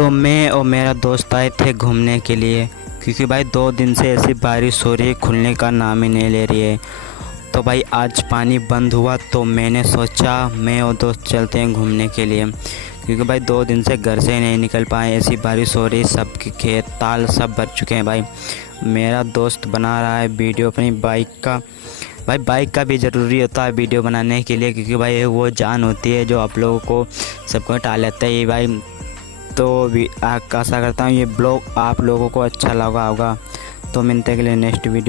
तो मैं और मेरा दोस्त आए थे घूमने के लिए, क्योंकि भाई 2 दिन से ऐसी बारिश हो रही है, खुलने का नाम ही नहीं ले रही है। तो भाई आज पानी बंद हुआ तो मैंने सोचा मैं और दोस्त चलते हैं घूमने के लिए, क्योंकि भाई 2 दिन से घर से नहीं निकल पाए, ऐसी बारिश हो रही, सबके खेत ताल सब भर चुके हैं। भाई मेरा दोस्त बना रहा है वीडियो अपनी बाइक का। भाई बाइक का भी ज़रूरी होता है वीडियो बनाने के लिए, क्योंकि भाई वो जान होती है जो आप लोगों को सबको टाल लेता है ये भाई। तो भी आशा करता हूँ ये ब्लॉग आप लोगों को अच्छा लगा होगा। तो मिलते हैं अगले नेक्स्ट वीडियो।